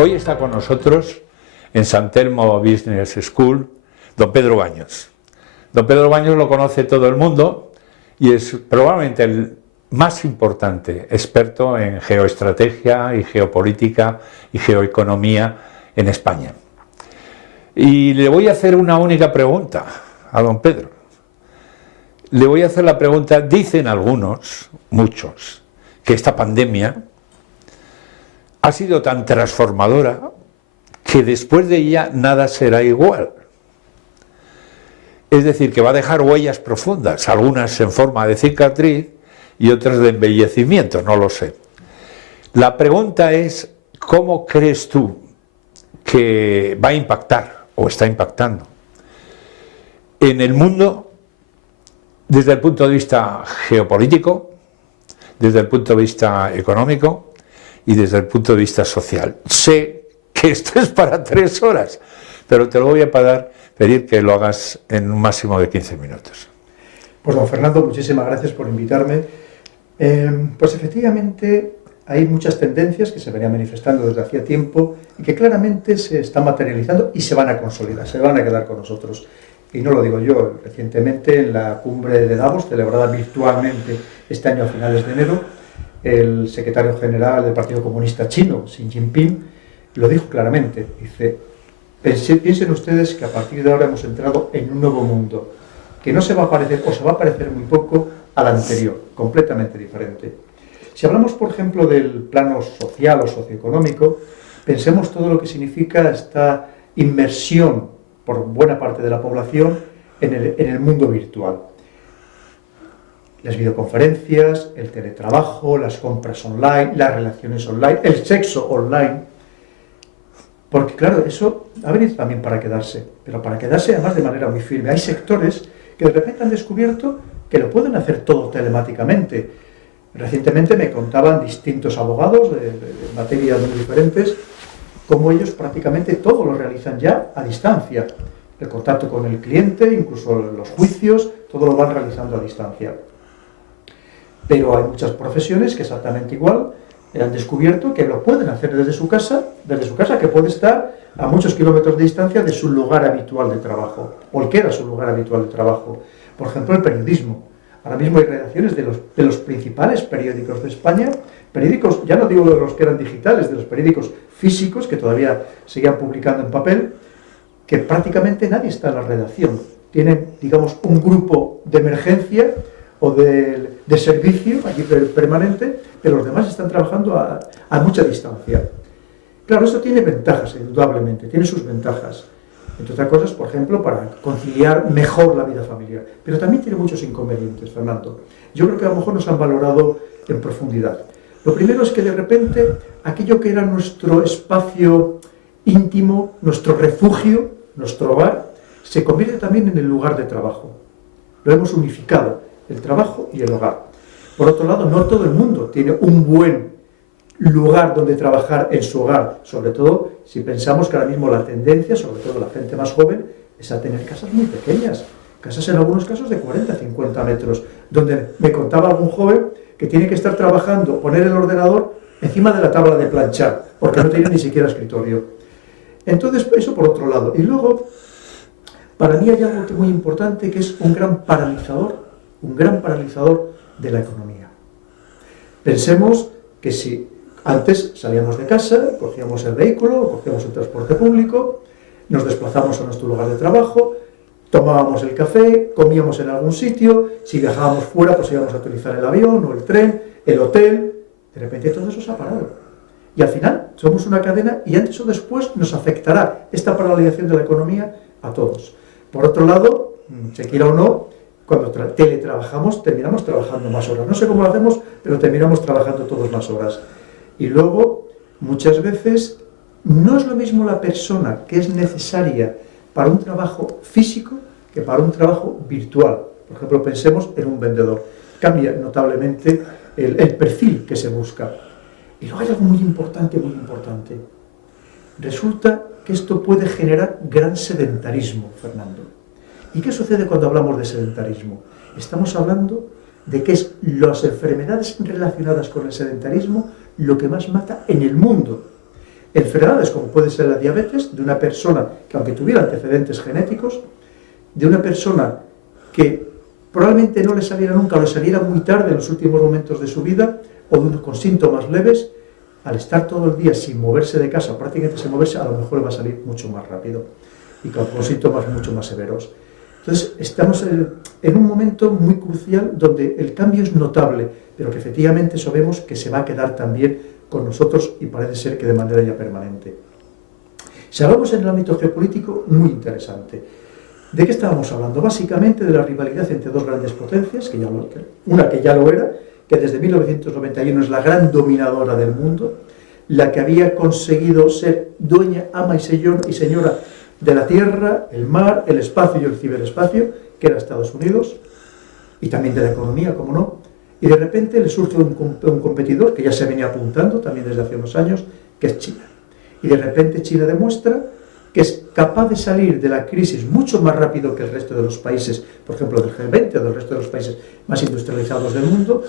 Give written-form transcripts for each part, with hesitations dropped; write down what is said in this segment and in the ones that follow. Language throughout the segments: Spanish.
Hoy está con nosotros en San Telmo Business School don Pedro Baños. Don Pedro Baños lo conoce todo el mundo y es probablemente el más importante experto en geoestrategia y geopolítica y geoeconomía en España. Y le voy a hacer una única pregunta a don Pedro. Le voy a hacer la pregunta, dicen algunos, muchos, que esta pandemia ha sido tan transformadora que después de ella nada será igual. Es decir, que va a dejar huellas profundas, algunas en forma de cicatriz y otras de embellecimiento, no lo sé. La pregunta es, ¿cómo crees tú que va a impactar o está impactando en el mundo desde el punto de vista geopolítico, desde el punto de vista económico y desde el punto de vista social? Sé que esto es para 3 horas, pero te lo voy a pedir que lo hagas en un máximo de 15 minutos. Pues don Fernando, muchísimas gracias por invitarme. Pues efectivamente hay muchas tendencias que se venían manifestando desde hacía tiempo y que claramente se están materializando y se van a consolidar, se van a quedar con nosotros. Y no lo digo yo, recientemente en la cumbre de Davos, celebrada virtualmente este año a finales de enero, el secretario general del Partido Comunista Chino, Xi Jinping, lo dijo claramente. Dice, piensen ustedes que a partir de ahora hemos entrado en un nuevo mundo, que no se va a parecer, o se va a parecer muy poco, al anterior, completamente diferente. Si hablamos, por ejemplo, del plano social o socioeconómico, pensemos todo lo que significa esta inmersión por buena parte de la población en el mundo virtual. Las videoconferencias, el teletrabajo, las compras online, las relaciones online, el sexo online. Porque claro, eso ha venido también para quedarse, pero para quedarse además de manera muy firme. Hay sectores que de repente han descubierto que lo pueden hacer todo telemáticamente. Recientemente me contaban distintos abogados de materias muy diferentes cómo ellos prácticamente todo lo realizan ya a distancia. El contacto con el cliente, incluso los juicios, todo lo van realizando a distancia. Pero hay muchas profesiones que exactamente igual han descubierto que lo pueden hacer desde su casa, que puede estar a muchos kilómetros de distancia de su lugar habitual de trabajo, o el que era su lugar habitual de trabajo. Por ejemplo, el periodismo. Ahora mismo hay redacciones de los principales periódicos de España, periódicos, ya no digo de los que eran digitales, de los periódicos físicos, que todavía seguían publicando en papel, que prácticamente nadie está en la redacción. Tienen, digamos, un grupo de emergencia o de servicio allí permanente, pero los demás están trabajando a mucha distancia. Claro, esto tiene ventajas, indudablemente, tiene sus ventajas. Entre otras cosas, por ejemplo, para conciliar mejor la vida familiar. Pero también tiene muchos inconvenientes, Fernando. Yo creo que a lo mejor nos han valorado en profundidad. Lo primero es que de repente aquello que era nuestro espacio íntimo, nuestro refugio, nuestro hogar, se convierte también en el lugar de trabajo. Lo hemos unificado, el trabajo y el hogar. Por otro lado, no todo el mundo tiene un buen lugar donde trabajar en su hogar, sobre todo si pensamos que ahora mismo la tendencia, sobre todo la gente más joven, es a tener casas muy pequeñas, casas en algunos casos de 40-50 metros, donde me contaba algún joven que tiene que estar trabajando, poner el ordenador encima de la tabla de planchar, porque no tiene ni siquiera escritorio. Entonces, eso por otro lado. Y luego, para mí hay algo muy importante que es un gran paralizador de la economía. Pensemos que si antes salíamos de casa, cogíamos el vehículo, cogíamos el transporte público, nos desplazamos a nuestro lugar de trabajo, tomábamos el café, comíamos en algún sitio, si viajábamos fuera pues íbamos a utilizar el avión o el tren, el hotel. De repente todo eso se ha parado. Y al final somos una cadena y antes o después nos afectará esta paralización de la economía a todos. Por otro lado, se quiera o no, cuando teletrabajamos terminamos trabajando más horas. No sé cómo lo hacemos, pero terminamos trabajando todos más horas. Y luego, muchas veces, no es lo mismo la persona que es necesaria para un trabajo físico que para un trabajo virtual. Por ejemplo, pensemos en un vendedor. Cambia notablemente el perfil que se busca. Y luego hay algo muy importante, muy importante. Resulta que esto puede generar gran sedentarismo, Fernando. ¿Y qué sucede cuando hablamos de sedentarismo? Estamos hablando de que es las enfermedades relacionadas con el sedentarismo lo que más mata en el mundo. enfermedades como puede ser la diabetes, de una persona que aunque tuviera antecedentes genéticos, de una persona que probablemente no le saliera nunca o le saliera muy tarde en los últimos momentos de su vida, o de uno con síntomas leves, al estar todo el día sin moverse de casa, o prácticamente sin moverse, a lo mejor va a salir mucho más rápido y con síntomas mucho más severos. Entonces, estamos en un momento muy crucial donde el cambio es notable, pero que efectivamente sabemos que se va a quedar también con nosotros y parece ser que de manera ya permanente. Si hablamos en el ámbito geopolítico, muy interesante. ¿De qué estábamos hablando? Básicamente de la rivalidad entre dos grandes potencias, una que ya lo era, que desde 1991 es la gran dominadora del mundo, la que había conseguido ser dueña, ama y señora de la tierra, el mar, el espacio y el ciberespacio, que era Estados Unidos, y también de la economía, como no, y de repente le surge un competidor que ya se venía apuntando también desde hace unos años, que es China. Y de repente China demuestra que es capaz de salir de la crisis mucho más rápido que el resto de los países, por ejemplo del G20 o del resto de los países más industrializados del mundo,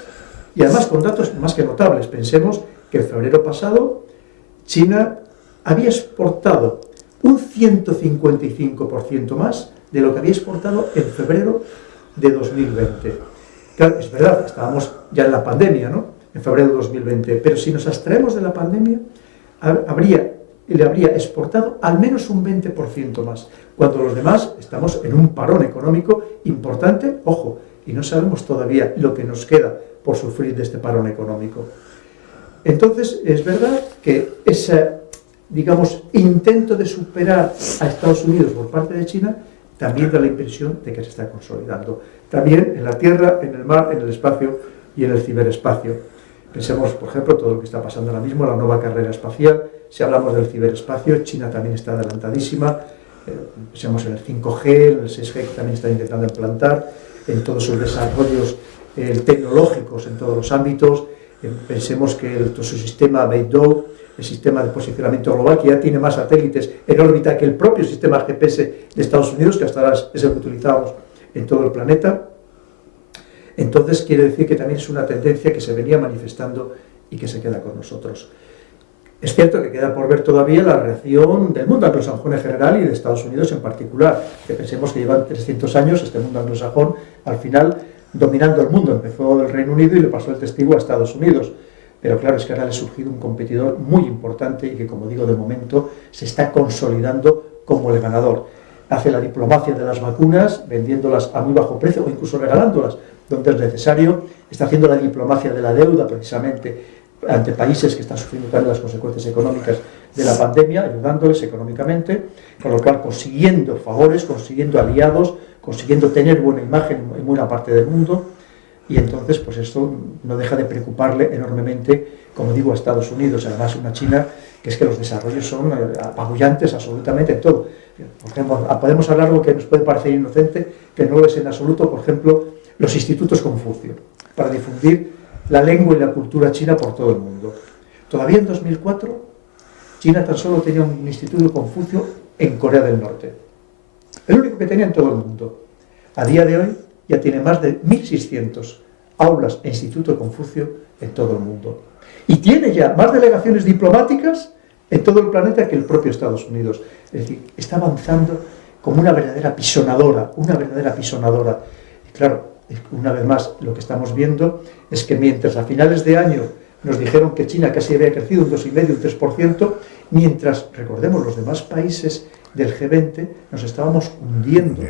y además con datos más que notables. Pensemos que en febrero pasado China había exportado un 155% más de lo que había exportado en febrero de 2020. Claro, es verdad, estábamos ya en la pandemia, ¿no? En febrero de 2020, pero si nos abstraemos de la pandemia, le habría exportado al menos un 20% más, cuando los demás estamos en un parón económico importante, ojo, y no sabemos todavía lo que nos queda por sufrir de este parón económico. Entonces, es verdad que ese, digamos, intento de superar a Estados Unidos por parte de China también da la impresión de que se está consolidando. También en la tierra, en el mar, en el espacio y en el ciberespacio. Pensemos, por ejemplo, todo lo que está pasando ahora mismo, la nueva carrera espacial. Si hablamos del ciberespacio, China también está adelantadísima. Pensemos en el 5G, en el 6G que también está intentando implantar, en todos sus desarrollos tecnológicos en todos los ámbitos. Pensemos que todo su sistema Beidou, el sistema de posicionamiento global, que ya tiene más satélites en órbita que el propio sistema GPS de Estados Unidos, que hasta ahora es el que utilizamos en todo el planeta. Entonces quiere decir que también es una tendencia que se venía manifestando y que se queda con nosotros. Es cierto que queda por ver todavía la reacción del mundo anglosajón en general y de Estados Unidos en particular, que pensemos que llevan 300 años este mundo anglosajón, al final dominando el mundo. Empezó el Reino Unido y le pasó el testigo a Estados Unidos. Pero claro, es que ahora le ha surgido un competidor muy importante y que, como digo, de momento se está consolidando como el ganador. Hace la diplomacia de las vacunas, vendiéndolas a muy bajo precio o incluso regalándolas donde es necesario. Está haciendo la diplomacia de la deuda, precisamente, ante países que están sufriendo también las consecuencias económicas de la pandemia, ayudándoles económicamente, con lo cual consiguiendo favores, consiguiendo aliados, consiguiendo tener buena imagen en buena parte del mundo. Y entonces, pues esto no deja de preocuparle enormemente, como digo, a Estados Unidos, además una China que es que los desarrollos son apabullantes absolutamente en todo. Por ejemplo, podemos hablar de algo que nos puede parecer inocente, que no lo es en absoluto, por ejemplo, los institutos Confucio, para difundir la lengua y la cultura china por todo el mundo. Todavía en 2004, China tan solo tenía un instituto Confucio en Corea del Norte. El único que tenía en todo el mundo. A día de hoy ya tiene más de 1.600 aulas e instituto Confucio en todo el mundo. Y tiene ya más delegaciones diplomáticas en todo el planeta que el propio Estados Unidos. Es decir, está avanzando como una verdadera pisonadora, Y claro, una vez más, lo que estamos viendo es que mientras a finales de año nos dijeron que China casi había crecido un 2,5, un 3%, mientras, recordemos, los demás países del G20 nos estábamos hundiendo.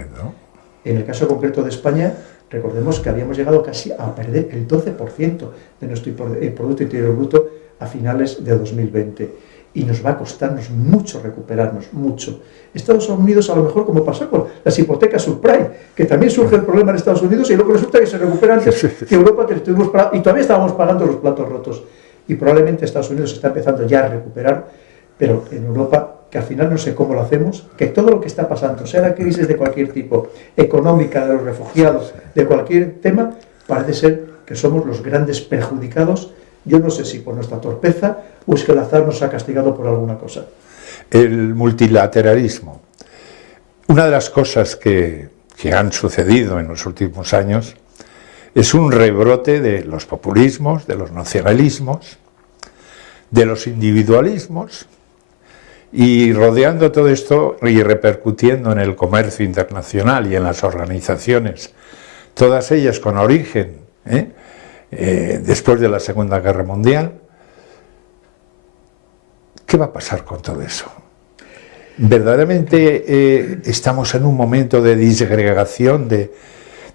En el caso concreto de España, recordemos que habíamos llegado casi a perder el 12% de nuestro Producto Interior Bruto a finales de 2020. Y nos va a costarnos mucho recuperarnos, mucho. Estados Unidos, a lo mejor, como pasó con las hipotecas subprime, que también surge el problema en Estados Unidos y luego resulta que se recupera antes que Europa, que estuvimos y todavía estábamos pagando los platos rotos. Y probablemente Estados Unidos está empezando ya a recuperar, pero en Europa, que al final no sé cómo lo hacemos, que todo lo que está pasando, sea la crisis de cualquier tipo, económica, de los refugiados, de cualquier tema, parece ser que somos los grandes perjudicados. Yo no sé si por nuestra torpeza o es que el azar nos ha castigado por alguna cosa. El multilateralismo. Una de las cosas que han sucedido en los últimos años es un rebrote de los populismos, de los nacionalismos, de los individualismos Y rodeando todo esto y repercutiendo en el comercio internacional y en las organizaciones, todas ellas con origen después de la Segunda Guerra Mundial, ¿qué va a pasar con todo eso? ¿Verdaderamente estamos en un momento de disgregación, de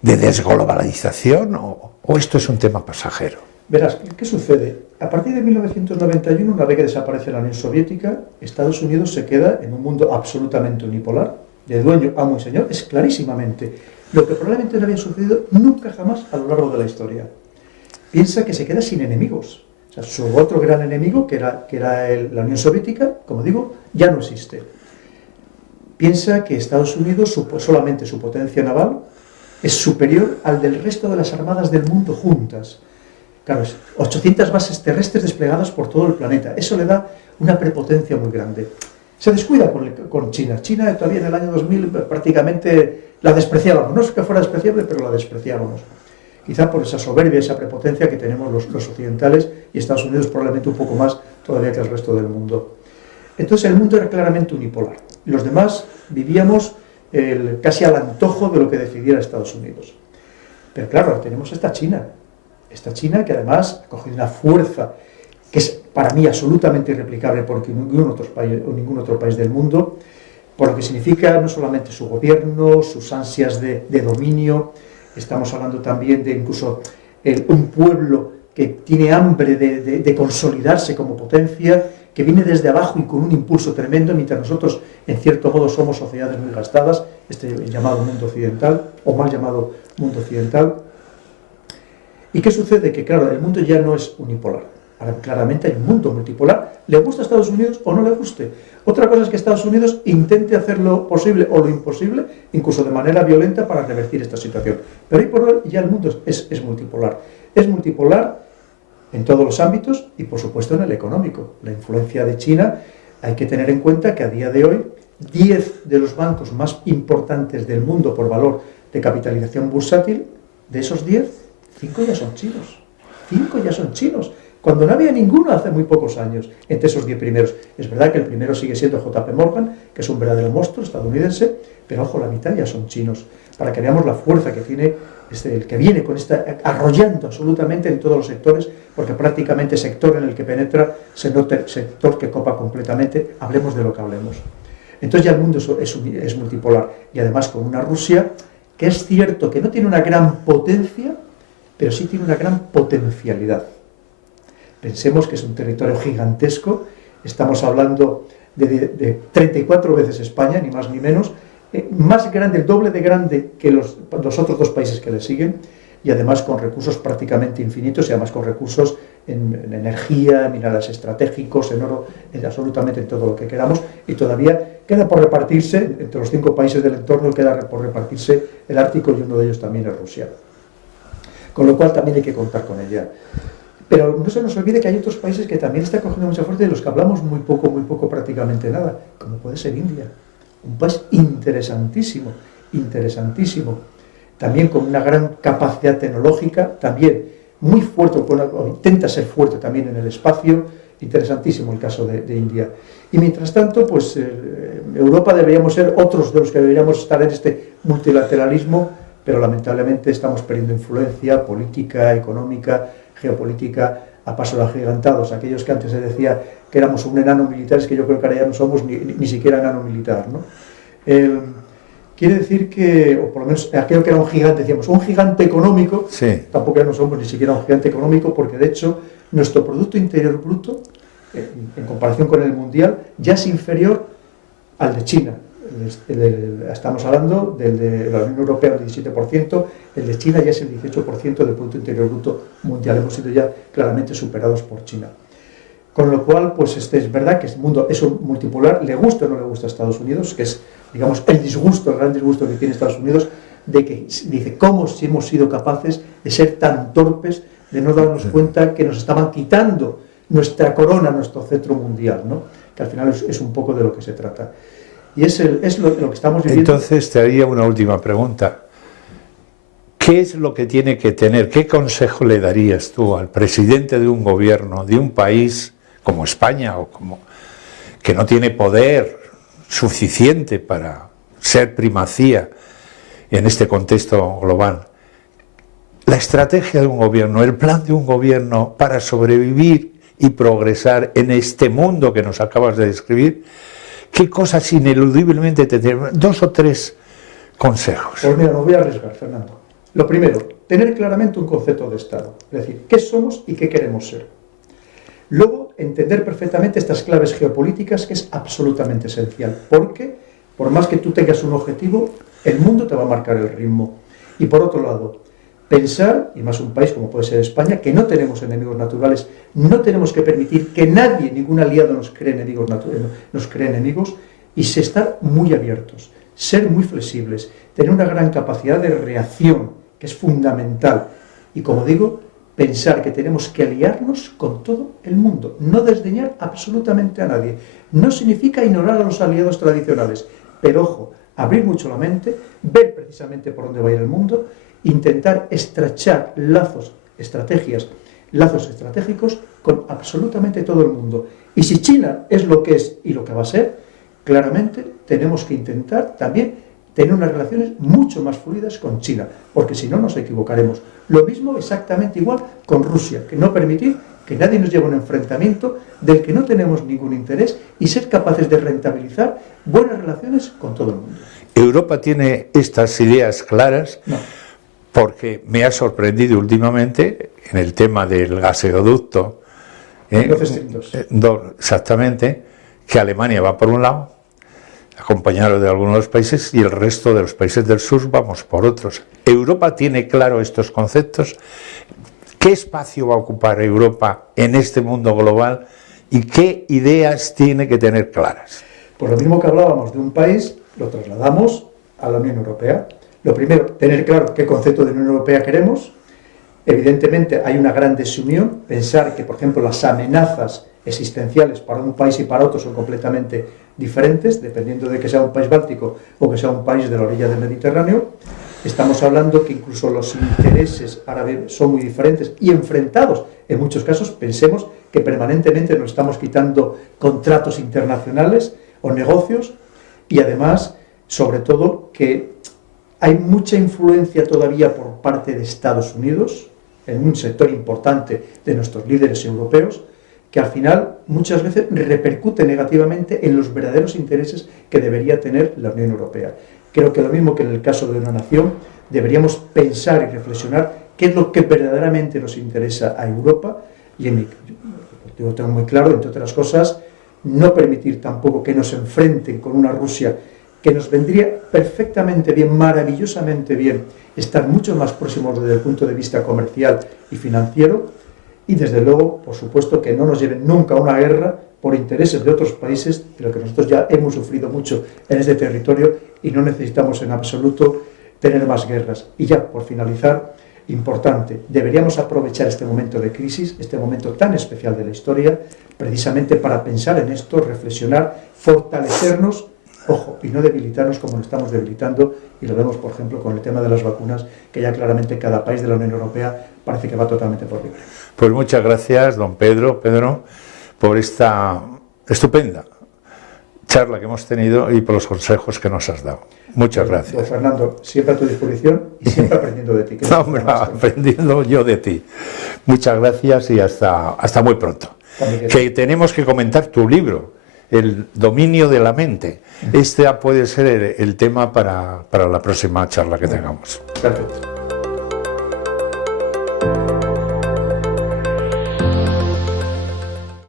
desglobalización, o esto es un tema pasajero? Verás, ¿qué sucede? A partir de 1991, una vez que desaparece la Unión Soviética, Estados Unidos se queda en un mundo absolutamente unipolar, de dueño, amo y señor, es clarísimamente lo que probablemente no había sucedido nunca jamás a lo largo de la historia. Piensa que se queda sin enemigos. O sea, su otro gran enemigo, que era la Unión Soviética, como digo, ya no existe. Piensa que Estados Unidos, solamente su potencia naval, es superior al del resto de las armadas del mundo juntas. Claro, 800 bases terrestres desplegadas por todo el planeta. Eso le da una prepotencia muy grande. Se descuida con China. China todavía en el año 2000 prácticamente la despreciábamos. No es que fuera despreciable, pero la despreciábamos. Quizá por esa soberbia, esa prepotencia que tenemos los occidentales, y Estados Unidos probablemente un poco más todavía que el resto del mundo. Entonces el mundo era claramente unipolar. Los demás vivíamos casi al antojo de lo que decidiera Estados Unidos. Pero claro, tenemos esta China que además ha cogido una fuerza que es para mí absolutamente irreplicable por ningún otro país del mundo, por lo que significa no solamente su gobierno, sus ansias de dominio. Estamos hablando también de incluso un pueblo que tiene hambre de consolidarse como potencia, que viene desde abajo y con un impulso tremendo, mientras nosotros, en cierto modo, somos sociedades muy gastadas, este llamado mundo occidental, o mal llamado mundo occidental. ¿Y qué sucede? Que claro, el mundo ya no es unipolar. Ahora claramente hay un mundo multipolar. ¿Le gusta a Estados Unidos o no le guste? Otra cosa es que Estados Unidos intente hacer lo posible o lo imposible, incluso de manera violenta, para revertir esta situación. Pero hoy por hoy ya el mundo es multipolar. Es multipolar en todos los ámbitos y por supuesto en el económico. La influencia de China, hay que tener en cuenta que a día de hoy 10 de los bancos más importantes del mundo por valor de capitalización bursátil, de esos 10, 5 ya son chinos. 5 ya son chinos. Cuando no había ninguno hace muy pocos años, entre esos 10 primeros. Es verdad que el primero sigue siendo JP Morgan, que es un verdadero monstruo estadounidense, pero ojo, la mitad ya son chinos. Para que veamos la fuerza que tiene el que viene con esta, arrollando absolutamente en todos los sectores, porque prácticamente sector en el que penetra, sector que copa completamente, hablemos de lo que hablemos. Entonces ya el mundo es multipolar, y además con una Rusia que es cierto que no tiene una gran potencia, pero sí tiene una gran potencialidad. Pensemos que es un territorio gigantesco, estamos hablando de 34 veces España, ni más ni menos, más grande, el doble de grande que los otros dos países que le siguen, y además con recursos prácticamente infinitos, y además con recursos en energía, en minerales estratégicos, en oro, absolutamente en todo lo que queramos, y todavía queda por repartirse, entre los 5 países del entorno, queda por repartirse el Ártico, y uno de ellos también es Rusia. Con lo cual también hay que contar con ella. Pero no se nos olvide que hay otros países que también están cogiendo mucha fuerza y de los que hablamos muy poco, prácticamente nada, como puede ser India. Un país interesantísimo, interesantísimo. También con una gran capacidad tecnológica, también muy fuerte, intenta ser fuerte también en el espacio, interesantísimo el caso de India. Y mientras tanto, pues Europa deberíamos ser otros de los que deberíamos estar en este multilateralismo, pero lamentablemente estamos perdiendo influencia política, económica, geopolítica a pasos agigantados. Aquellos que antes se decía que éramos un enano militar, es que yo creo que ahora ya no somos ni siquiera enano militar, ¿no? Quiere decir que, o por lo menos aquello que era un gigante, decíamos, un gigante económico, sí. Tampoco ya no somos ni siquiera un gigante económico, porque de hecho nuestro Producto Interior Bruto, en comparación con el mundial, ya es inferior al de China. Estamos hablando del de la Unión Europea, el 17%, el de China ya es el 18% del Producto Interior Bruto mundial. Hemos sido ya claramente superados por China. Con lo cual, pues es verdad que el mundo es un multipolar, le gusta o no le gusta a Estados Unidos, que es, digamos, el gran disgusto que tiene Estados Unidos, de que dice, ¿cómo si hemos sido capaces de ser tan torpes, de no darnos cuenta que nos estaban quitando nuestra corona, nuestro cetro mundial, ¿no? Que al final es un poco de lo que se trata. Y es lo que estamos viviendo. Entonces te haría una última pregunta. ¿Qué es lo que tiene que tener? ¿Qué consejo le darías tú al presidente de un gobierno, de un país como España o como que no tiene poder suficiente para ser primacía en este contexto global. La estrategia de un gobierno, el plan de un gobierno para sobrevivir y progresar en este mundo que nos acabas de describir, ¿qué cosas ineludiblemente te tienen? 2 o 3 consejos. Pues mira, me voy a arriesgar, Fernando. Lo primero, tener claramente un concepto de Estado, es decir, qué somos y qué queremos ser. Luego, entender perfectamente estas claves geopolíticas, que es absolutamente esencial, porque por más que tú tengas un objetivo, el mundo te va a marcar el ritmo. Y por otro lado, pensar, y más un país como puede ser España, que no tenemos enemigos naturales, no tenemos que permitir que nadie, ningún aliado nos cree enemigos naturales, nos cree enemigos, y estar muy abiertos, ser muy flexibles, tener una gran capacidad de reacción, que es fundamental. Y como digo, pensar que tenemos que aliarnos con todo el mundo, no desdeñar absolutamente a nadie. No significa ignorar a los aliados tradicionales, pero ojo, abrir mucho la mente, ver precisamente por dónde va a ir el mundo, intentar estrechar lazos estratégicos con absolutamente todo el mundo. Y si China es lo que es y lo que va a ser, claramente tenemos que intentar también tener unas relaciones mucho más fluidas con China, porque si no nos equivocaremos. Lo mismo exactamente igual con Rusia, que no permitir que nadie nos lleve a un enfrentamiento del que no tenemos ningún interés y ser capaces de rentabilizar buenas relaciones con todo el mundo. ¿Europa tiene estas ideas claras? No. Porque me ha sorprendido últimamente en el tema del gasoducto, exactamente, que Alemania va por un lado, acompañado de algunos de los países, y el resto de los países del sur vamos por otros. ¿Europa tiene claro estos conceptos? ¿Qué espacio va a ocupar Europa en este mundo global y qué ideas tiene que tener claras? Por lo mismo que hablábamos de un país, lo trasladamos a la Unión Europea. Lo primero, tener claro qué concepto de Unión Europea queremos. Evidentemente hay una gran desunión, pensar que, por ejemplo, las amenazas existenciales para un país y para otro son completamente diferentes, dependiendo de que sea un país báltico o que sea un país de la orilla del Mediterráneo. Estamos hablando que incluso los intereses árabes son muy diferentes y enfrentados. En muchos casos pensemos que permanentemente nos estamos quitando contratos internacionales o negocios, y además, sobre todo, que hay mucha influencia todavía por parte de Estados Unidos en un sector importante de nuestros líderes europeos, que al final muchas veces repercute negativamente en los verdaderos intereses que debería tener la Unión Europea. Creo que lo mismo que en el caso de una nación, deberíamos pensar y reflexionar qué es lo que verdaderamente nos interesa a Europa, y yo tengo muy claro, entre otras cosas, no permitir tampoco que nos enfrenten con una Rusia que nos vendría perfectamente bien, maravillosamente bien, estar mucho más próximos desde el punto de vista comercial y financiero, y desde luego, por supuesto, que no nos lleven nunca a una guerra por intereses de otros países, de lo que nosotros ya hemos sufrido mucho en este territorio y no necesitamos en absoluto tener más guerras. Y ya, por finalizar, importante, deberíamos aprovechar este momento de crisis, este momento tan especial de la historia, precisamente para pensar en esto, reflexionar, fortalecernos, ojo, y no debilitarnos como nos estamos debilitando, y lo vemos, por ejemplo, con el tema de las vacunas, que ya claramente cada país de la Unión Europea parece que va totalmente por libre. Pues muchas gracias, don Pedro, por esta estupenda charla que hemos tenido y por los consejos que nos has dado. Muchas gracias. Don Fernando, siempre a tu disposición y siempre aprendiendo de ti. No, hombre, aprendiendo yo de ti. Muchas gracias y hasta muy pronto. Que tenemos que comentar tu libro, El dominio de la mente. Este puede ser el tema para la próxima charla que tengamos. Perfecto.